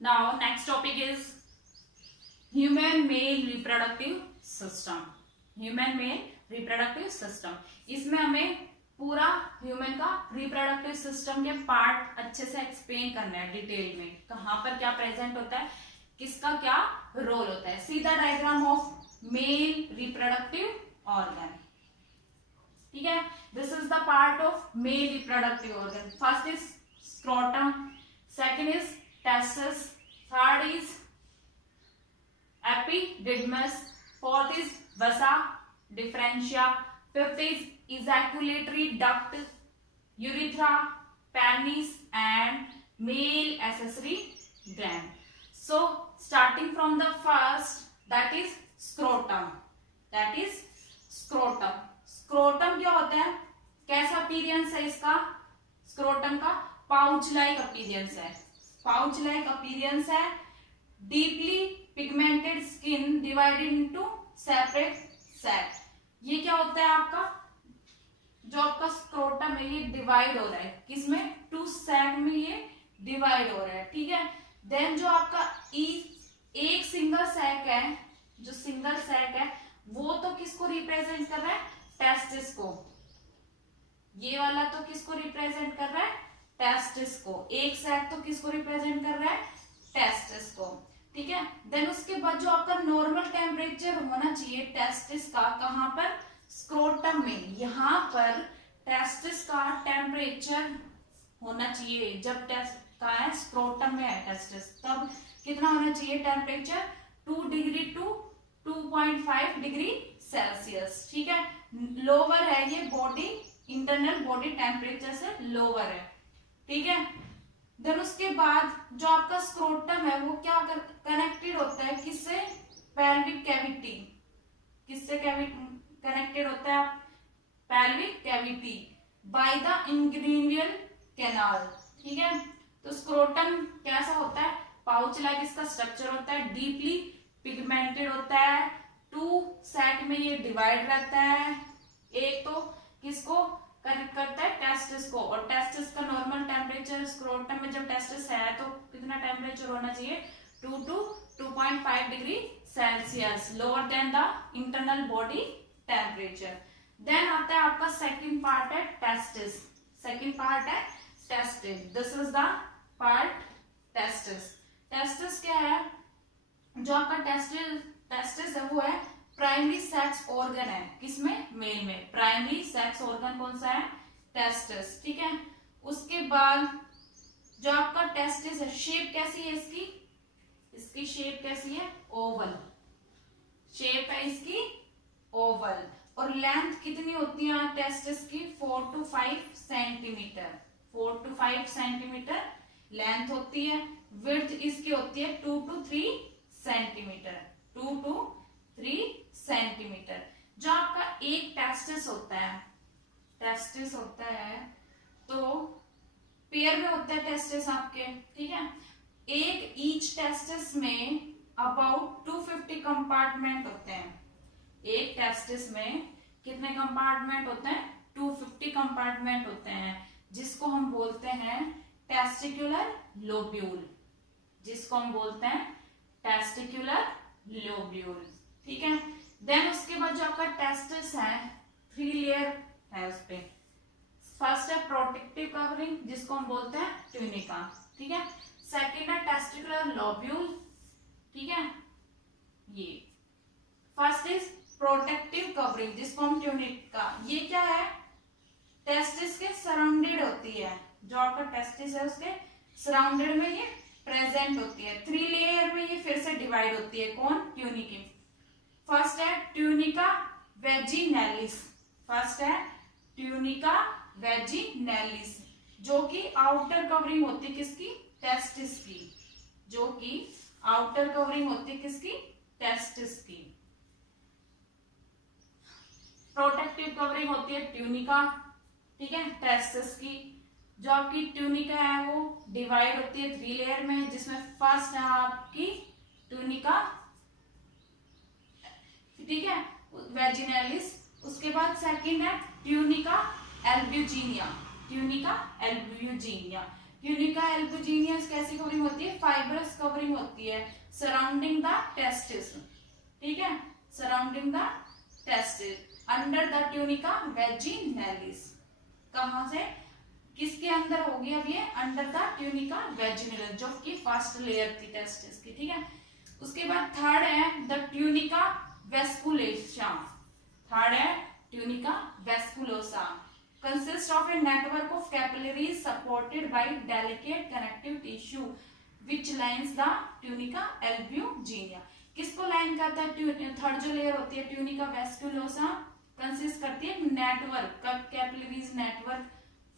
Now next topic is human male reproductive system. Human male reproductive system. इसमें हमें पूरा human का reproductive system के पार्ट अच्छे से एक्सप्लेन करना है डिटेल में, कहाँ पर क्या प्रेजेंट होता है, किसका क्या रोल होता है. See the diagram of male reproductive organ. ठीक है, this is the part of male reproductive organ. First is scrotum, second is testis, third is epididymis, fourth is vasa differentia, fifth is ejaculatory duct, urethra, penis and male accessory gland. So starting from the first, that is scrotum. That is scrotum. Scrotum क्या होता है, कैसा appearance है इसका? Scrotum का pouch like appearance है. Pouch like appearance है. Deeply pigmented skin divided into separate sac. ये क्या होता है आपका, जो आपका स्क्रोटम है ये डिवाइड हो रहा है किसमें? टू सैक में ये डिवाइड हो रहा है. ठीक है, देन जो आपका एक सिंगल सैक है, जो सिंगल सैक है वो तो किसको रिप्रेजेंट कर रहा है? टेस्टिस को. ये वाला तो किसको रिप्रेजेंट कर रहा है? टेस्टिस को. एक सैक तो किसको रिप्रेजेंट कर रहा है? टेस्टिस को. ठीक है, देन उसके बाद जो आपका नॉर्मल टेम्परेचर होना चाहिए टेस्टिस का, कहां पर? स्क्रोटम में. यहाँ पर टेस्टिस का टेम्परेचर होना चाहिए, जब टेस्ट का है स्क्रोटम में है टेस्टिस, तब कितना होना चाहिए temperature? 2 degree to 2.5 degree Celsius. ठीक है, लोअर है ये बॉडी, इंटरनल बॉडी टेम्परेचर से लोअर है. ठीक है, देन उसके बाद जो आपका स्क्रोटम है वो क्या कनेक्टेड होता है किससे? Pelvic cavity. किससे कनेक्टेड होता है? Pelvic cavity by the inguinal canal. ठीक है, तो स्क्रोटम कैसा होता है? पाउच लाइक इसका स्ट्रक्चर होता है, डीपली पिगमेंटेड होता है, टू सैक में ये डिवाइड रहता है. एक तो किसको कनेक्ट करता है? टेस्टिस को. और टेस्टिस का नॉर्मल टेम्परेचर स्क्रोटम में जब टेस्टिस है तो कितना टेम्परेचर होना चाहिए? 2 to 2.5 degree Celsius, lower than the internal body temperature. Then आता है आपका सेकंड पार्ट है टेस्टिस. सेकंड पार्ट है testis. This is the part testis. Testis क्या है? जो आपका टेस्टिस है वो है प्राइमरी सेक्स ऑर्गन है. किसमें? मेल में. प्राइमरी सेक्स ऑर्गन कौन सा है? टेस्टिस. ठीक है, उसके बाद जो आपका टेस्टिस है, शेप कैसी है इसकी? इसकी शेप कैसी है? ओवल शेप है इसकी, ओवल. और लेंथ कितनी होती है टेस्टिस की? 4 to 5 centimetre. 4 to 5 centimetre length होती है. विड्थ इसकी होती है 2 to 3 सेंटीमीटर. 2 to 3 centimetre. जो आपका एक टेस्टिस होता है तो पेयर में होता है टेस्टिस आपके. ठीक है, एक ईच टेस्टिस में अबाउट 250 कंपार्टमेंट होते हैं. एक टेस्टिस में कितने कंपार्टमेंट होते हैं? 250 कंपार्टमेंट होते हैं, जिसको हम बोलते हैं टेस्टिकुलर लोब्यूल. जिसको हम बोलते हैं टेस्टिकुलर लोब्यूल. ठीक है, देन उसके बाद जो आपका टेस्टिस है 3 लेयर है उस पे. फर्स्ट है प्रोटेक्टिव कवरिंग, जिसको हम बोलते हैं ट्यूनिका. ठीक है, सेकेंड है टेस्टिकुलर लोब्यूल. ठीक है, ये फर्स्ट इज प्रोटेक्टिव कवरिंग, जिसको हम ट्यूनिका. ये क्या है? टेस्टिस के सराउंडेड होती है. जो आपका टेस्टिस है उसके सराउंडेड में ये प्रेजेंट होती है. 3 लेयर में ये फिर से डिवाइड होती है. कौन? ट्यूनिकी. फर्स्ट है ट्यूनिका वेजिनेलिस. फर्स्ट है ट्यूनिका वेजिनेलिस, जो कि आउटर कवरिंग होती है किसकी? टेस्टिस की. जो कि आउटर कवरिंग होती है किसकी? टेस्टिस की. प्रोटेक्टिव कवरिंग होती है ट्यूनिका. ठीक है, टेस्टिस की. जो आपकी ट्यूनिका है वो डिवाइड होती है 3 लेयर में, जिसमें फर्स्ट है आपकी ट्यूनिका. ठीक है, वेजिनेलिस. उसके बाद सेकंड है tunica albuginea. Tunica albuginea. Tunica एल्बुजिनियस कैसी कवरिंग होती है, फाइब्रस कवरिंग होती है सराउंडिंग द टेस्टिस, ठीक है, surrounding the testis under the tunica vaginalis. कहां से, किसके अंदर होगी अब ये, अंडर द ट्यूनिका वेजिनैलिस, जो कि फर्स्ट लेयर थी टेस्टिस की, ठीक है। उसके बाद थर्ड है द ट्यूनिका वेस्कुलोसा, थर्ड है tunica वेस्कुलोसा, consists of a network of capillaries supported by delicate connective tissue which lines the tunica albuginea। किसको लाइन करता है, थर्ड जो लेयर होती है ट्यूनिका वेस्कुलोसा कंसिस्ट करती है नेटवर्क का, कैपिलरीज नेटवर्क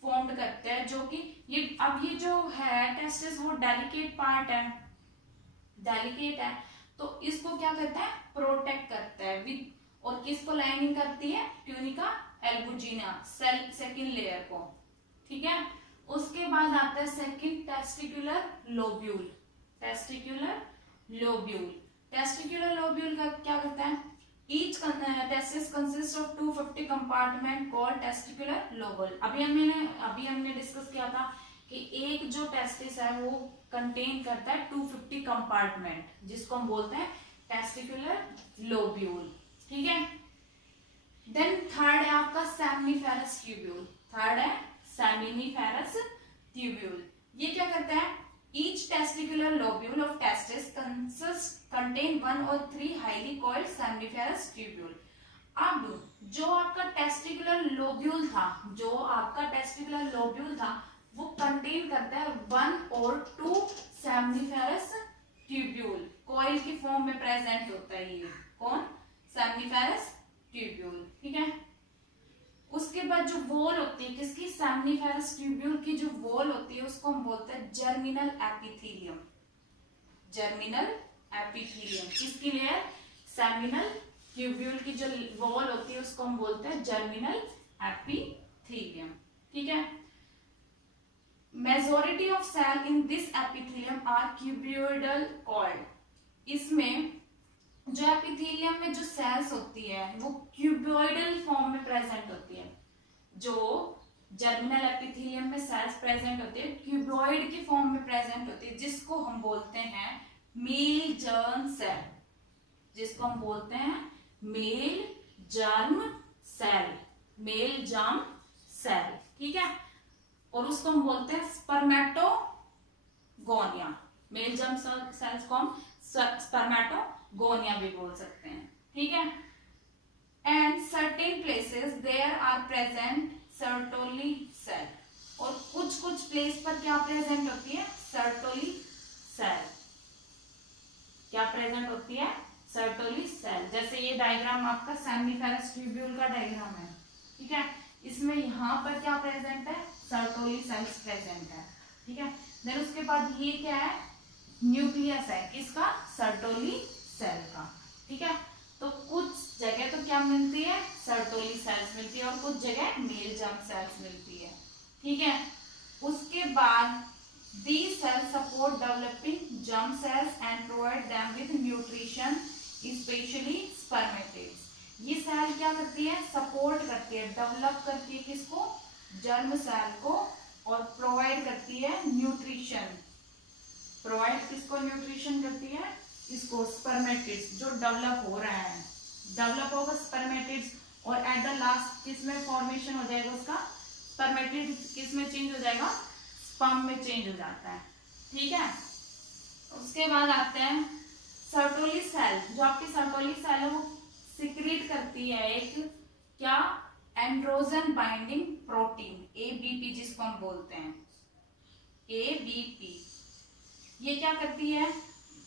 फॉर्म्ड करता है, जो कि ये अब ये जो है टेस्टिस वो डेलिकेट पार्ट है, डेलिकेट है, तो इसको क्या करता है, प्रोटेक्ट करता है विद, और किसको लाइनिंग करती है, tunica albuginea cell second layer को, ठीक है। उसके बाद आता है second testicular lobule, testicular lobule, testicular lobule का क्या करता है, each testis consist of 250 compartment called testicular lobule. अभी हमने डिस्कस किया था कि एक जो टेस्टिस है वो कंटेन करता है 250 कंपार्टमेंट, जिसको हम बोलते हैं टेस्टिकुलर लोब्यूल, ठीक है। देन थर्ड है आपका सेमिनिफेरस ट्यूब्यूल, थर्ड है सेमिनिफेरस ट्यूब्यूल। ये क्या करता है, each testicular lobule of testis contain 1 or 3 highly coiled seminiferous tubule. अब जो आपका टेस्टिकुलर लोब्यूल था, जो आपका टेस्टिकुलर लोब्यूल था वो कंटेन करता है 1 or 2 सेमिनिफेरस ट्यूब्यूल, कॉइल की फॉर्म में प्रेजेंट होता है ये कौन, सेमिनिफेरस ट्यूब्यूल, ठीक है। उसके बाद जो वॉल होती है किसकी, सेमिनिफेरस ट्यूब्यूल की जो वॉल होती है उसको हम बोलते हैं जर्मिनल एपिथेलियम, जर्मिनल एपिथेलियम, किसकी लेयर, सेमिनल ट्यूब्यूल की जो वॉल होती है उसको हम बोलते हैं जर्मिनल एपिथेलियम, ठीक है। Majority of cell in this epithelium are cuboidal called, इसमें जो एपिथेलियम में जो सेल्स होती है वो क्यूबोइडल फॉर्म में प्रेजेंट होती है, जो जर्मिनल एपिथेलियम में सेल्स प्रेजेंट होती है क्यूबोइड की फॉर्म में प्रेजेंट होती है, जिसको हम बोलते हैं मेल जर्म सेल, जिसको हम बोलते हैं male germ cell, male germ cell, ठीक है। और उसको हम बोलते हैं स्पर्मेटोगोनिया, मेल जर्म सेल्स को हम स्पर्मेटोगोनिया भी बोल सकते हैं, ठीक है। And certain places there are present Sertoli cell, और कुछ कुछ प्लेस पर क्या प्रेजेंट होती है, सर्टोली सेल, क्या प्रेजेंट होती है, सर्टोली सेल। जैसे ये डायग्राम आपका सेमिनिफेरस ट्यूब्यूल का डायग्राम है, ठीक है, इसमें यहाँ पर क्या प्रेजेंट है, सर्टोली सेल्स प्रेजेंट है, ठीक है। देन उसके बाद ये क्या है, न्यूक्लियस है किसका, सर्टोली सेल का, ठीक है। तो कुछ जगह तो क्या मिलती है, सर्टोली सेल्स मिलती है, और कुछ जगह मेल जर्म सेल्स मिलती है, ठीक है। उसके बाद these cells support developing germ cells and provide them with nutrition, especially spermatids। ये सेल क्या करती है, सपोर्ट करती है, डेवलप करती है किसको, जर्म सेल को, और प्रोवाइड करती है न्यूट्रिशन, प्रोवाइड किसको न्यूट्रिशन करती है, इसको स्पर्मेटिड्स जो डेवलप हो रहा है, डेवलप होगा स्पर्मेटिड्स, और एट द लास्ट किसमें फॉर्मेशन हो जाएगा उसका, स्पर्मेटिड किसमें चेंज हो जाएगा, स्पर्म में चेंज हो जाता है, ठीक है। उसके बाद आते हैं सर्टोली सेल, जो आपकी सर्टोली सेल है वो सिक्रीट करती है एक क्या, एंड्रोजन बाइंडिंग प्रोटीन, एबीपी जिसको हम बोलते हैं, एबीपी। ये क्या करती है,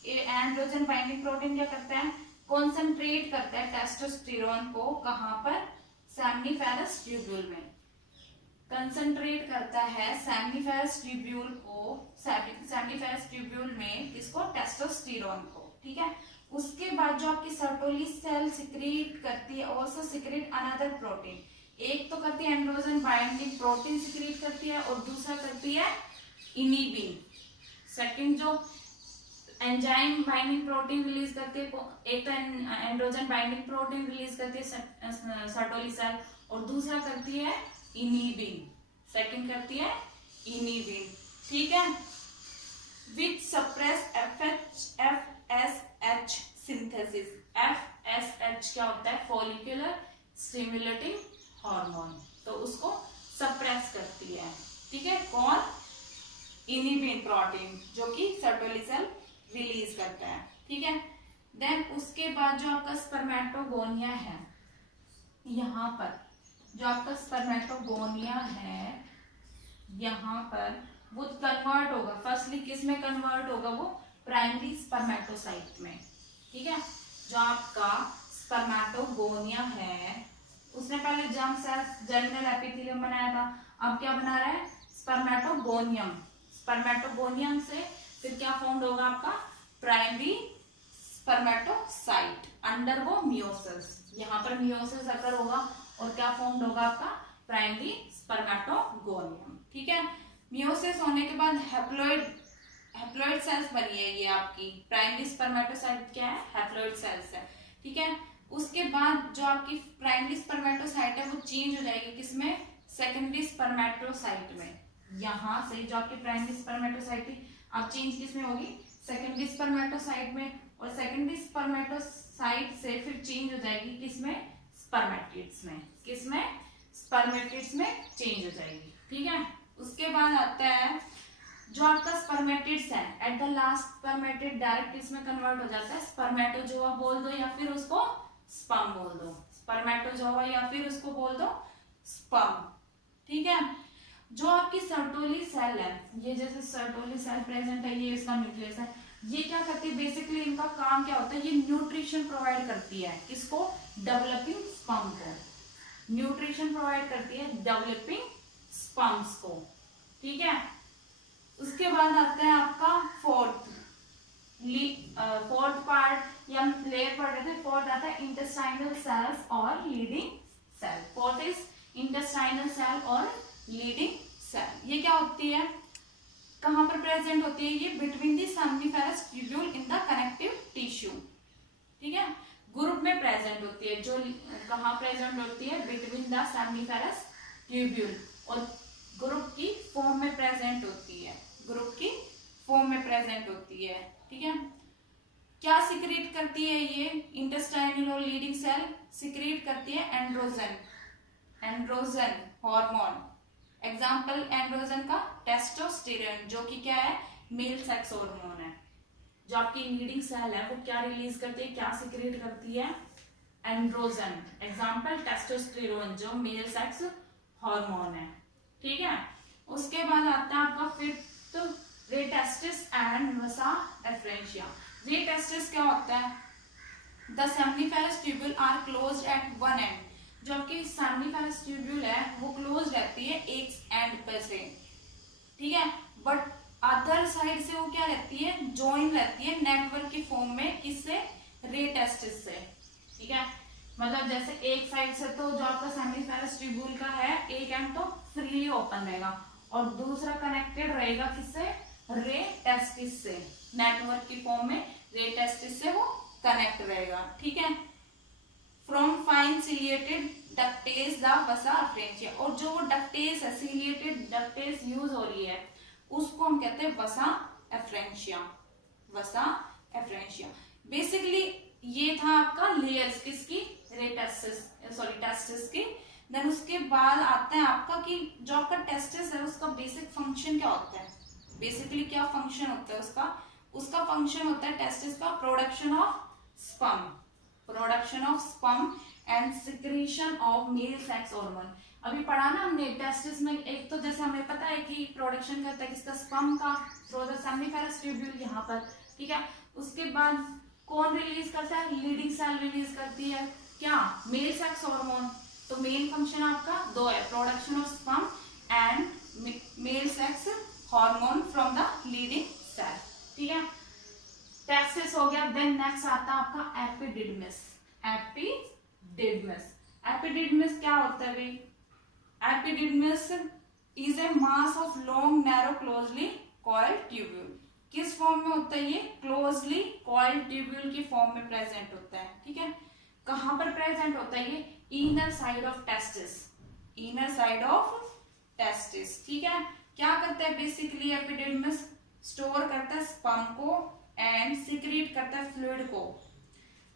एंड्रोजन बाइंडिंग प्रोटीन क्या करता है, कॉन्सेंट्रेट करता है टेस्टोस्टेरोन को, कहां पर, सेमिनिफेरस ट्यूब्यूल में, कंसंट्रेट करता है सेमिनिफेरस ट्यूब्यूल को, सेमिनिफेरस ट्यूब्यूल में किसको, टेस्टोस्टेरोन को, ठीक है। उसके बाद जो आपकी सर्टोली सेल सिक्रीट करती है, आल्सो सिक्रीट अनदर प्रोटीन, एक तो करती है एंड्रोजन बाइंडिंग प्रोटीन सिक्रीट करती है, और दूसरा करती है इनिबिन, सेकंड जो एंजाइम बाइंडिंग प्रोटीन रिलीज करती है, एक तो एंड्रोजन बाइंडिंग प्रोटीन रिलीज करती है सर्टोली सेल, और दूसरा करती है इनिबिन, सेकंड करती है इनिबिन, ठीक है, विच सप्रेस FSH सिंथेसिस। FSH क्या होता है, फॉलिकुलर स्टिमुलेटिंग हार्मोन, तो उसको सप्रेस करती है। ठीक है, कौन, इनिबिन प्रोटीन, जो कि सर्टोली सेल रिलीज करता है। ठीक है, देन उसके बाद जो आपका स्पर्मेटोगोनिया है, यहाँ पर जो आपका स्पर्मेटोगोनिया है यहाँ पर वो कन्वर्ट होगा, फर्स्टली किस में कन्वर्ट होगा, वो प्राइमरी स्पर्मेटोसाइट में। ठीक है, जो आपका स्पर्मेटोगोनिया है उसने पहले जर्म सेल्स जर्मिनल एपिथेलियम बनाया था, अब क्या बना रहा है, स्पर्मेटोगोनियम। स्पर्मेटोगोनियम से फिर क्या फॉर्म होगा आपका, प्राइमरी स्पर्मेटोसाइट, अंडर वो मियोसिस, यहाँ पर मियोसिस अकर होगा और क्या फॉर्म होगा आपका, प्राइमरी स्पर्मेटोगोनियम। ठीक है, मियोसिस होने के बाद हैप्लॉइड सेल्स बनी है ये आपकी, प्राइमरी स्पर्मेटोसाइट क्या है, हैप्लॉइड सेल्स है। ठीक है, उसके बाद जो आपकी प्राइमरी स्पर्मेटोसाइट है वो चेंज हो जाएगी किसमें, सेकेंडरी स्पर्मेटोसाइट में। यहाँ से जो आपकी प्राइमरी स्पर्मेटोसाइट थी अब चेंज किसमें होगी, सेकेंडरी स्पर्मेटोसाइट में, और सेकेंडरी स्पर्मेटोसाइट से फिर चेंज हो जाएगी किसमें, स्पर्मेटिड्स में। किसमें, स्पर्मेटिड्स में चेंज हो जाएगी। ठीक है, उसके बाद आता है जो आपका स्पर्मेटिड्स है, at the last spermatid direct किसमें कन्वर्ट हो जाता है, स्पर्मेटोजोआ बोल दो या फिर उसको स्पर्म बोल दो, स्पर्मेटोजोआ या फिर उसको बोल दो स्पर्म। ठीक है, जो आपकी सर्टोली सेल है, ये जैसे सर्टोली सेल प्रेजेंट है, ये इसका न्यूक्लियस है, ये क्या करती है, बेसिकली इनका काम क्या होता है, ये न्यूट्रिशन प्रोवाइड करती है किसको, डेवलपिंग स्पर्म को, न्यूट्रिशन प्रोवाइड करती है डेवलपिंग स्पर्म्स को। ठीक है, उसके बाद आता है आपका फोर्थ पार्ट, या लेयर पढ़ रहे थे, फोर्थ आता है इंटेस्टाइनल सेल्स और Leydig cell. Fourth is intestinal cell और लीडिंग सेल। ये क्या होती है, कहां पर प्रेजेंट होती है, ये between the seminiferous tubule in the connective tissue. ठीक है, ग्रुप में प्रेजेंट होती है, जो कहां प्रेजेंट होती है, बिटवीन द सेमिनिफेरस ट्यूब्यूल, और ग्रुप की फॉर्म में प्रेजेंट होती है, ग्रुप की फॉर्म में प्रेजेंट होती है। ठीक है, क्या सिक्रीट करती है ये इंटेस्टाइनल और लीडिंग सेल, सिक्रीट करती है androgen, androgen hormone. Example androgen का टेस्टोस्टेरोन, जो कि क्या है, मेल सेक्स हार्मोन है। जो आपकी लीडिंग सेल है वो क्या रिलीज करती है, क्या सिक्रीट करती है, एंड्रोजन। एग्जाम्पल टेस्टोस्टेरोन, जो मेल सेक्स हार्मोन है। ठीक है, उसके बाद आता है आपका fifth, rete testis and vasa efferentia. Rete testis क्या होता है, the seminiferous tubule are closed at one end, जो आपकी सेमिनिफेरस ट्यूब्यूल है वो क्लोज रहती है एक एंड पर से। ठीक है, बट अदर साइड से वो क्या रहती है, जॉइन रहती है नेटवर्क की फॉर्म में, किससे, रेटेस्टिस से। ठीक है, मतलब जैसे एक साइड से तो जो आपका सेमिनिफेरस ट्यूब्यूल का है एक एंड तो फ्रीली ओपन रहेगा, और दूसरा कनेक्टेड रहेगा किससे, रेटेस्टिस से, नेटवर्क की फॉर्म में रेटेस्टिस से वो कनेक्ट रहेगा। ठीक है, फ्रॉम फाइन सिलिएटेड डक्टेस द वसा एफ्रेंशिया, और जो वो डक्टेस है, सिलिएटेड डक्टेस यूज हो रही है, उसको हम कहते हैं वसा एफ्रेंशिया, वसा एफ्रेंशिया। बेसिकली ये था आपका लेयर्स किसकी, रेटेस्टिस, सॉरी टेस्टिस की। देन उसके बाद आता है आपका कि जो आपका टेस्टिस है उसका बेसिक फंक्शन क्या होता है, बेसिकली क्या फंक्शन होता है उसका, उसका फंक्शन होता है टेस्टिस का production of sperm, production of sperm and secretion of male sex hormone. अभी पढ़ा ना हमने टेस्टिस में, एक तो जैसे हमें पता है कि प्रोडक्शन करता है किसका, स्पर्म का, थ्रू द सेमिनिफेरस ट्यूब्यूल यहाँ पर। ठीक है, उसके बाद कौन रिलीज करता है, लीडिंग सेल रिलीज करती है क्या, मेल सेक्स हार्मोन। तो मेन फंक्शन आपका दो है, production of sperm and male sex hormone from the Leydig cell. ठीक है, टेस्टिस हो गया। देन नेक्स्ट आता है आपका एपिडिडमिस। एपिडिडमिस, एपिडिडमिस क्या होता है भाई, epididymis is a mass of long narrow closely coiled tubule. किस फॉर्म में होता है ये, क्लोजली कॉइल्ड ट्यूब्यूल की फॉर्म में प्रेजेंट होता है। ठीक है, कहां पर प्रेजेंट होता है ये, inner side of testis, inner side of testis. ठीक है, क्या करता है बेसिकली एपिडिडमिस? स्टोर करता है स्पर्म को एंड सिक्रीट करता है फ्लूइड को।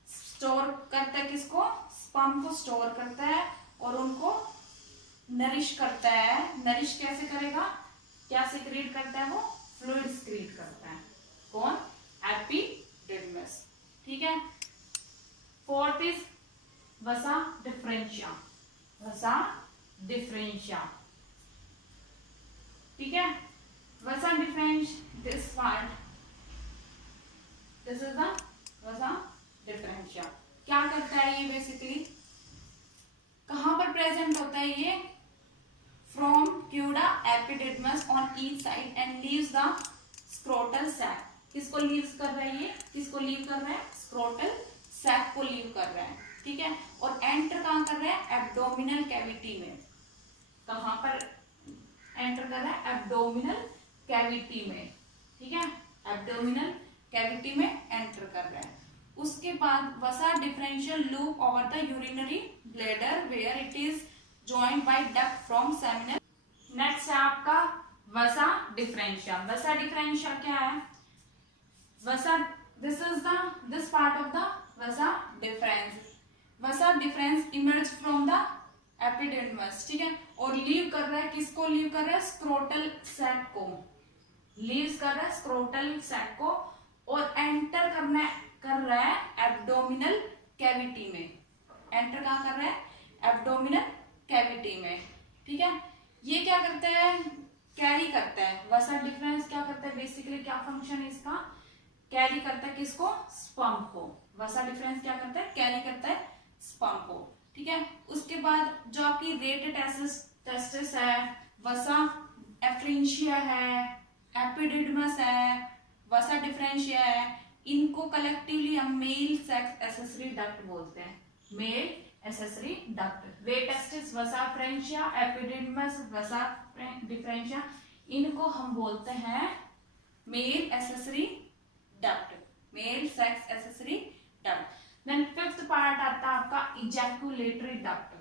स्टोर करता है किसको? स्पर्म को स्टोर करता है और उनको नरिश करता है। नरिश कैसे करेगा? क्या सिक्रीट करता है वो? फ्लूइड सिक्रीट करता है। कौन? एपिडिडमिस। ठीक है। फोर्थ इज वसा डिफरेंशिया। वसा डिफरेंशिया, ठीक है। वसा difference, this part, this is the वसा डिफरेंशिया। क्या करता है ये बेसिकली? कहां पर प्रेजेंट होता है ये? From cauda epididymis on each side and leaves the scrotal sac. किसको लीव्स कर रहा है ये? किसको लीव कर रहा है? स्क्रोटल सैक को लीव कर रहा है, ठीक है। और एंटर कहां कर रहा है? एब्डोमिनल कैविटी में। कहां पर एंटर कर रहा है? एब्डोमिनल कैविटी में, ठीक है। एब्डोमिनल कैविटी में एंटर कर रहा है। उसके बाद vasa deferens loop over the urinary bladder where it is joined by duct from seminal. Next है आपका वसा डिफरेंशिया। वसा डिफरेंशिया क्या है? Vasa, this is the, this part of the vasa deferens. Vasa deferens emerge from the epididymis, ठीक है। और leave कर रहा है किसको? लीव कर रहा है स्क्रोटल सैक को। लीव्स कर रहा है स्क्रोटल सैक को और एंटर कर रहा है एब्डोमिनल कैविटी में। एंटर कहां कर रहा है? एब्डोमिनल कैविटी में, ठीक है। ये क्या करता है? कैरी करता है। वसा डिफरेंस क्या करता है बेसिकली? क्या फंक्शन है इसका? कैरी करता है किसको? स्पर्म को। वसा डिफरेंस क्या करता है? कैरी करता है स्पर्म को, ठीक है। उसके बाद जो आपकी रेट टेस्टिस है, वसा एफ्रेंशिया है, एपिडिडमस है, वसा डिफरेंशिया है, इनको कलेक्टिवली हम मेल सेक्स एसेसरी डक्ट बोलते हैं। Male accessory duct. Rete testis, vasa efferentia, epididymis, vasa deferentia, इनको हम बोलते हैं male accessory duct, male sex accessory duct. Then fifth part आता है आपका इजैकुलेटरी डक्ट।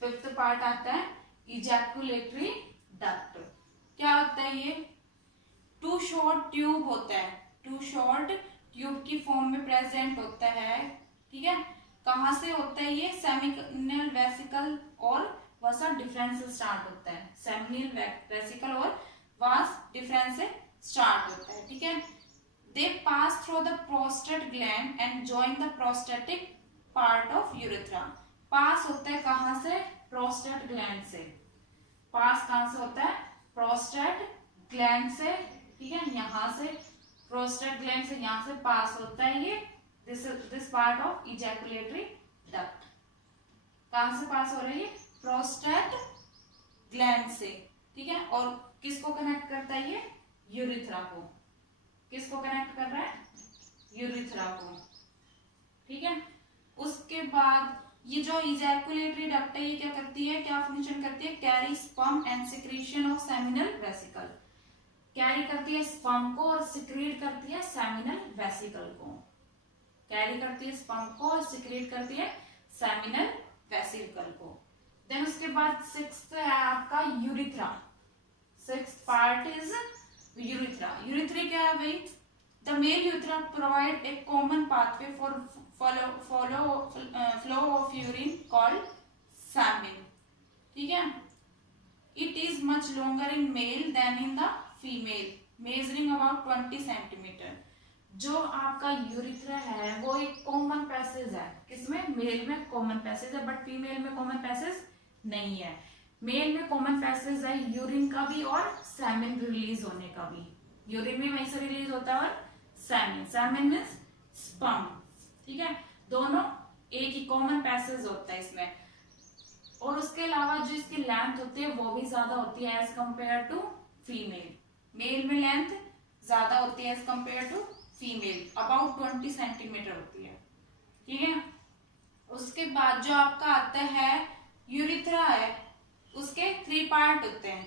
फिफ्थ पार्ट आता है इजैकुलेटरी डक्ट। क्या होता है ये? टू शॉर्ट ट्यूब होता है। टू शॉर्ट ट्यूब की फॉर्म में प्रेजेंट होता है, ठीक है। कहां से होता है ये? सेमिनल वेसिकल और वसा डिफरेंस से स्टार्ट होता है। सेमिनल वेसिकल और वास डिफरेंस से स्टार्ट होता है, ठीक है। They pass through the prostate gland and join the prostatic part of urethra. पास होता है कहां से? प्रोस्टेट ग्लैंड से। पास कहां से होता है? प्रोस्टेट ग्लैंड से, ठीक है। यहां से प्रोस्टेट ग्लैंड से यहां से पास होता है ये। This part of ejaculatory duct कहां से पास हो रही है? प्रोस्टेट ग्लैंड से, ठीक है। और किसको कनेक्ट करता है ये? यूरिथ्रा को। किसको कनेक्ट कर रहा है? यूरिथ्रा को, ठीक है। उसके बाद ये जो इजैकुलेटरी डक्ट है ये क्या करती है? क्या फंक्शन करती है? Carry sperm and secretion of seminal vesicle. Carry करती है स्पर्म को और सिक्रीट करती है सेमिनल वेसिकल को। कैरी करती है स्पर्म को और सिक्रीट करती है सेमिनल वेसिकल को। देन उसके बाद सिक्स्थ है आपका urethra. Sixth part is urethra. Urethra क्या है भाई? The male urethra provide a common pathway for flow of urine called semen, ठीक है। It is much longer in male than in the female, measuring about 20 centimeter. जो आपका urethra है वो एक कॉमन पैसेज है। किसमें? मेल में कॉमन पैसेज है, बट फीमेल में कॉमन पैसेज नहीं है। मेल में कॉमन पैसेज है यूरिन का भी और सेमेन रिलीज होने का भी। यूरिन भी वहीं से रिलीज होता है और सेमेन, सेमेन मींस स्पर्म, ठीक है। दोनों एक ही कॉमन पैसेज होता है इसमें। और उसके अलावा जो इसकी लेंथ होती है वो भी ज्यादा होती है as compare to female. Male में लेंथ ज्यादा होती है as compare to female, about 20 centimetre होती है, ठीक है। उसके बाद जो आपका आता है यूरिथ्रा है, उसके 3 पार्ट होते हैं।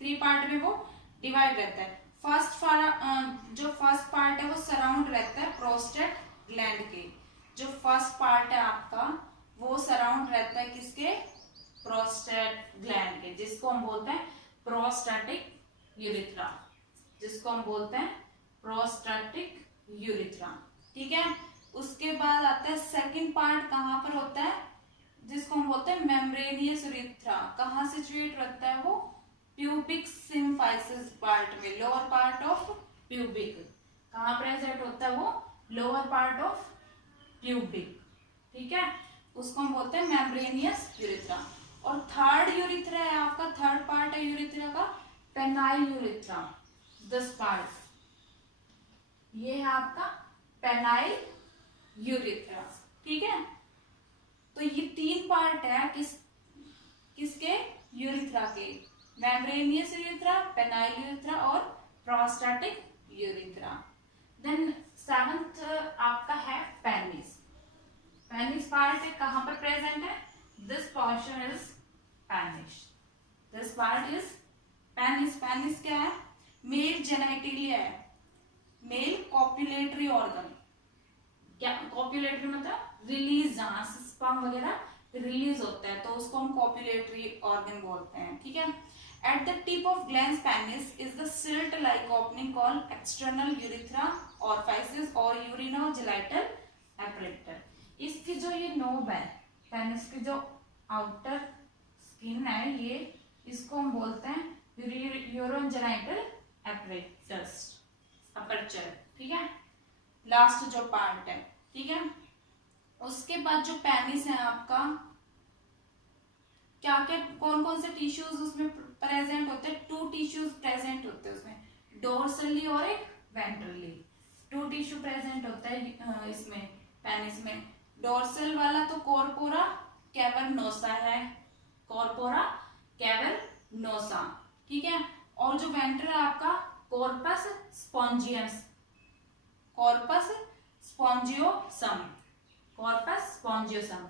3 पार्ट में वो डिवाइड रहता है। जो फर्स्ट पार्ट है वो सराउंड रहता है प्रोस्टेट ग्लैंड के। जो फर्स्ट पार्ट है आपका वो सराउंड रहता है किसके? प्रोस्टेट ग्लैंड के, जिसको हम बोलते हैं प्रोस्टैटिक यूरिथ्रा, जिसको हम बोलते हैं प्रोस्टैटिक यूरिथ्रा। ठीक है, उसके बाद आता है सेकंड पार्ट, कहाँ पर होता है, जिसको हम बोलते हैं मेम्ब्रेनियस यूरिथ्रा। कहाँ सिचुएट रहता है वो, प्यूबिक सिम्फाइसिस पार्ट में, लोअर पार्ट ऑफ प्यूबिक। कहाँ प्रेजेंट होता है वो, लोअर पार्ट ऑफ प्यूबिक। ठीक है, उसको हम बोलते हैं मेम्ब्रेनियस यूरिथ्रा। और थर्ड यूरिथ्रा है आपका, थर्ड पार्ट है यूरिथ्रा का पेनाइल यूरिथ्रा, दिस पार्ट, ये है आपका पेनाइल यूरिथ्रा। ठीक है, तो ये तीन पार्ट है किसके, यूरिथ्रा के, मेम्ब्रेनियस यूरिथ्रा, पेनाइल यूरिथ्रा और प्रोस्टैटिक यूरिथ्रा। देन सेवंथ आपका है पेनिस। पेनिस पार्ट है, कहां पर प्रेजेंट है, this portion is penis, this part is penis. Penis क्या है, मेल जेनाइटिलिया है, मेल कॉपुलेटरी ऑर्गन। क्या कॉपुलेटरी मतलब रिलीज, जहां से स्पर्म वगैरह रिलीज होता है तो उसको हम कॉपुलेटरी ऑर्गन बोलते हैं। ठीक है, at the tip of glans penis is the slit like opening called external urethra orifice और यूरिनोजेनिटल एपरेटर। इसकी जो ये नोब है, पेनिस की जो आउटर स्किन है, ये इसको हम बोलते हैं यूरोजेनिटल एपरेटस, अपर्चर। ठीक है, लास्ट जो पार्ट है। ठीक है, उसके बाद जो पेनिस है आपका, क्या क्या कौन कौन से टिश्यूज उसमें प्रेजेंट होते हैं, टू टिश्यूज प्रेजेंट होते हैं उसमें, डोर्सली और एक वेंट्रली। टू टिश्यू प्रेजेंट होता है इसमें पेनिस में। डोर्सल वाला तो कॉर्पोरा कैवर्नोसा है, कॉर्पोरा कैवर्नोसा। ठीक है, और जो वेंट्रल है आपका corpus spongiosus, corpus spongiosum, corpus spongiosum.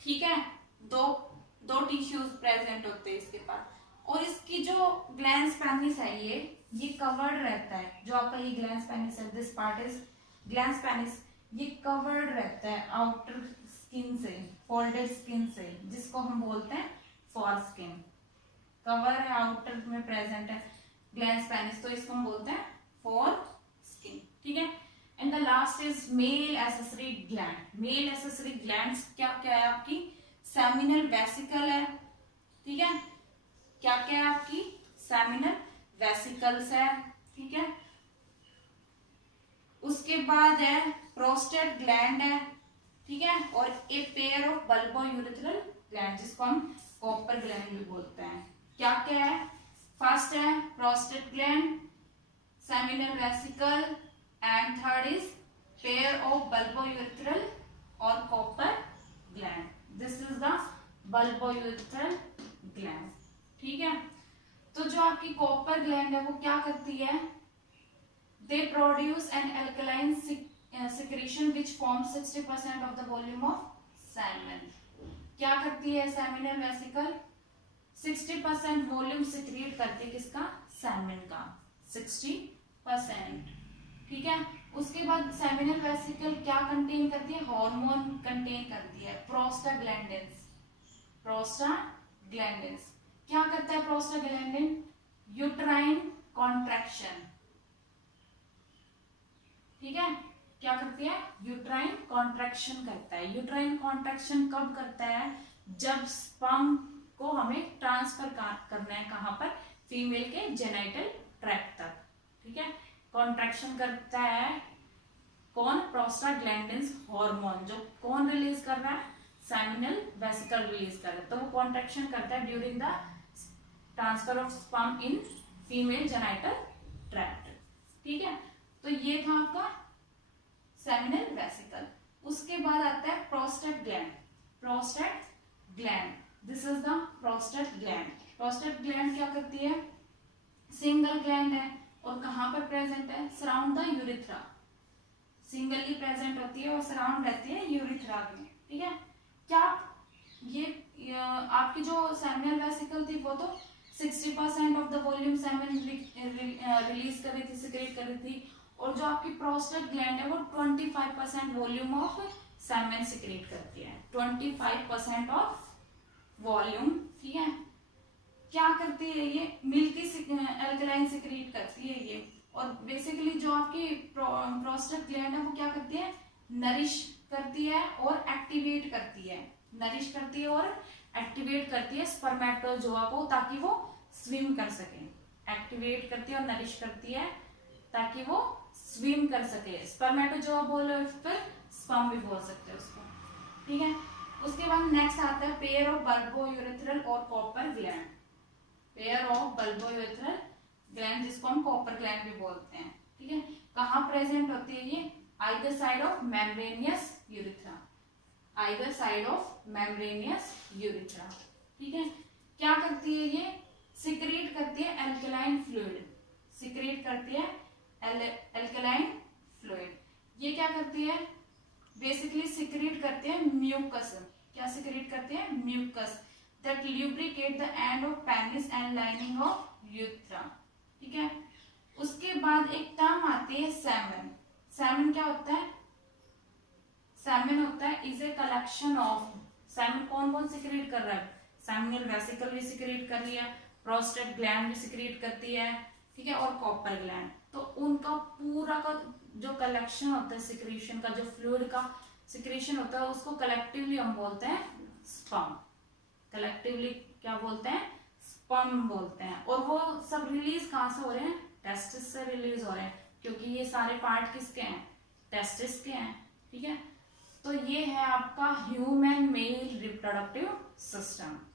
ठीक है, दो टिश्यूज प्रेजेंट होते हैं इसके पास। और इसकी जो ग्लैंस पेनिस है, ये कवर्ड रहता है, जो आपका ये ग्लैंस पेनिस है, this part is glans penis, ये कवर्ड रहता है आउटर स्किन से, फोल्डेड स्किन से, जिसको हम बोलते हैं फॉर स्किन। कवर है, आउटर में प्रेजेंट है ग्लैंस पेनिस, तो इसको हम बोलते हैं फॉर स्किन। ठीक है, and the last is male accessory gland. Male accessory glands क्या क्या है आपकी, सेमिनल वेसिकल है। ठीक है, क्या क्या है आपकी, सेमिनल वेसिकल्स है। ठीक है, उसके बाद है प्रोस्टेट ग्लैंड है। ठीक है, और a pair of bulbo urethral gland, जिसको हम कॉपर ग्लैंड भी बोलते हैं। क्या क्या है, फर्स्ट है prostate gland, seminal vesicle, and third is pair of bulbo urethral और Cowper gland, this is the bulbo urethral gland. ठीक है, तो जो आपकी कॉपर ग्लैंड है वो क्या करती है, they produce an alkaline secretion which forms 60% of the volume of semen। क्या करती है सेमिनल वेसिकल, 60% वॉल्यूम सिक्रीट करती है, किसका, सेमेन का 60%। ठीक है, उसके बाद सेमिनल वेसिकल क्या कंटेन करती है, हार्मोन कंटेन करती है, प्रोस्टाग्लैंडिन्स। प्रोस्टाग्लैंडिन्स क्या करता है प्रोस्टाग्लैंडिन, यूट्राइन कॉन्ट्रैक्शन। ठीक है, क्या करती है, यूट्राइन कॉन्ट्रैक्शन करता है। यूट्राइन कॉन्ट्रैक्शन कब करता है, जब स्पर्म को हमें ट्रांसफर करना है, कहां पर, फीमेल के जेनिटल ट्रैक्ट तक। ठीक है, कॉन्ट्रैक्शन करता है कौन, प्रोस्टाग्लैंडिन्स हार्मोन, जो कौन रिलीज कर रहा है, सेमिनल वेसिकल रिलीज कर रहा है, तो वो कॉन्ट्रैक्शन करता है during the transfer of sperm in female genital tract. ठीक है, तो ये था आपका सेमिनल वेसिकल। उसके बाद आता है prostate gland. Prostate gland, this is the prostate gland. Prostate gland क्या करती है, सिंगल ग्लैंड है और कहां पर प्रेजेंट है, surround the urethra, singly present होती है और सराउंड रहती है यूरिथ्रा में। ठीक है, क्या ये आपकी जो सेमिनल वेसिकल थी वो तो 60% of the volume semen release कर रही थी, सिक्रेट कर रही थी, और जो आपकी प्रोस्टेट ग्लैंड है वो 25% वॉल्यूम ऑफ सेमेन सिक्रेट करती है, 25% ऑफ वॉल्यूम। ठीक है, क्या करती है ये, मिल्की एल्कलाइन सिक्रीट करती है ये। और बेसिकली जो आपकी प्रोस्टेट ग्लैंड है वो क्या करती है, नरिश करती है और एक्टिवेट करती है, नरिश करती है और एक्टिवेट करती है स्पर्मेटोजोआ को, ताकि वो स्विम कर सके। एक्टिवेट करती है और नरिश करती है ताकि वो स्विम कर सके। स्पर्मेटोजोआ बोलो, फिर स्पर्म भी बोल सकते हैं उसको, ठीक है। उसके बाद नेक्स्ट आता है पेयर ऑफ बल्बोयूरेथ्रल और Cowper gland. Pair of bulbourethral gland, जिसको हम कॉपर ग्लैंड भी बोलते हैं, ठीक है। कहाँ प्रेजेंट होती है ये, either side of membranosus urethra, either side of membranosus urethra, ठीक है। क्या करती है ये, सिक्रीट करती है एल्कलाइन फ्लूइड, सिक्रीट करती है एल्कलाइन फ्लूइड। ये क्या करती है, बेसिकली सिक्रीट करती है म्यूकस। क्या सिक्रीट करती है, mucus that lubricate the end of penis and lining of urethra, ठीक है। उसके बाद एक टर्म आती है सेमन। सेमन क्या होता है, सेमन होता है is a collection of, semen कौन कौन सिक्रीट कर रहा है, सेमिनल वेसिकल भी सिक्रीट कर रही है, प्रोस्टेट ग्लैंड भी सिक्रीट करती है, ठीक है, और कॉपर ग्लैंड। तो उनका पूरा का जो कलेक्शन होता है सिक्रीशन का, जो फ्लूइड का सिक्रीशन होता है, उसको कलेक्टिवली हम बोलते हैं स्पर्म। कलेक्टिवली क्या बोलते हैं, स्पर्म बोलते हैं। और वो सब रिलीज कहाँ से हो रहे हैं, टेस्टिस से रिलीज हो रहे हैं, क्योंकि ये सारे पार्ट किसके हैं, टेस्टिस के हैं, ठीक है। तो ये है आपका ह्यूमन मेल रिप्रोडक्टिव सिस्टम।